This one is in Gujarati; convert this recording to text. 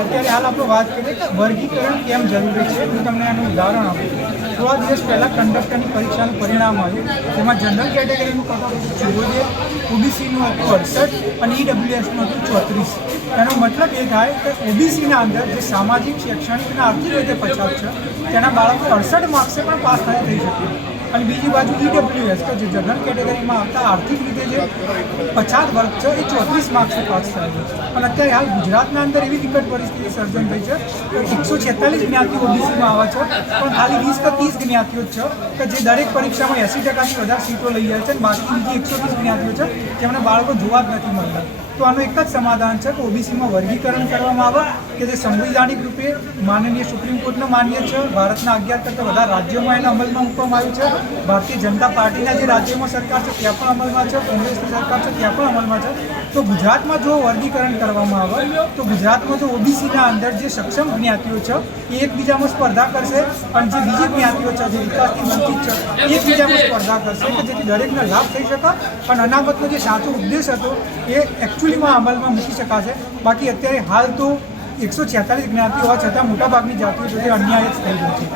અત્યારે હાલ આપણે વાત કરીએ કે વર્ગીકરણ કેમ જરૂરી છે। હું તમને એનું ઉદાહરણ આપું। થોડા દિવસ પહેલાં કંડક્ટરની પરીક્ષાનું પરિણામ આવ્યું, જેમાં જનરલ કેટેગરીનું કટ ઓફ 74, ઓબીસીનું હતું 68 અને ઈડબ્લ્યુએસનું હતું 34। એનો મતલબ એ થાય કે ઓબીસીના અંદર જે સામાજિક, શૈક્ષણિક અને આર્થિક રીતે પછાત છે તેના બાળકો 68 માર્ક્સે પણ પાસ થઈ શકે। અને બીજી બાજુ ઈડબ્લ્યુએસ કે જે જનરલ કેટેગરીમાં આવતા આર્થિક રીતે જે પછાત વર્ગ છે એ 34 માર્ક્સે પાસ થાય છે। અને અત્યારે હાલ ગુજરાતના અંદર એવી વિકટ પરિસ્થિતિ સર્જન થઈ છે કે 146 જ્ઞાતિઓ ઓબીસીમાં આવે છે, પણ ખાલી 20 કે 30 જ્ઞાતિઓ જ છે કે જે દરેક પરીક્ષામાં 80%થી વધારે સીટો લઈ જાય છે, અને બાકી બીજી 130 જ્ઞાતિઓ છે જેમને બાળકો જોવા જ નથી મળતા। તો આનું એક જ સમાધાન છે કે ઓબીસીમાં વર્ગીકરણ કરવામાં આવે કે જે સંવિધાનિક રૂપે માનનીય સુપ્રીમ કોર્ટનો માન્ય છે। ભારતના 11 કરતાં વધારે રાજ્યોમાં એને અમલમાં મૂકવામાં આવ્યું છે। ભારતીય જનતા પાર્ટીના જે રાજ્યોમાં સરકાર છે ત્યાં પણ અમલમાં છે, કોંગ્રેસની સરકાર છે ત્યાં પણ અમલમાં છે। તો ગુજરાતમાં જો વર્ગીકરણ કરવામાં આવે તો ગુજરાતમાં જો ઓબીસીના અંદર જે સક્ષમ જ્ઞાતિઓ છે એ એકબીજામાં સ્પર્ધા કરશે, અને જે બીજી જ્ઞાતિઓ છે જે વિકાસથી વંચિત છે એ એકબીજામાં સ્પર્ધા કરશે, કે જેથી દરેકને લાભ થઈ શકે અને અનામતનો જે સાચો ઉદ્દેશ હતો એ એકચ્યુઅલીમાં અમલમાં મૂકી શકાશે। બાકી અત્યારે હાલ તો 146 જ્ઞાતિઓ હોવા છતાં મોટાભાગની જાતિઓ સુધી અન્યાય જ થઈ રહ્યો છે।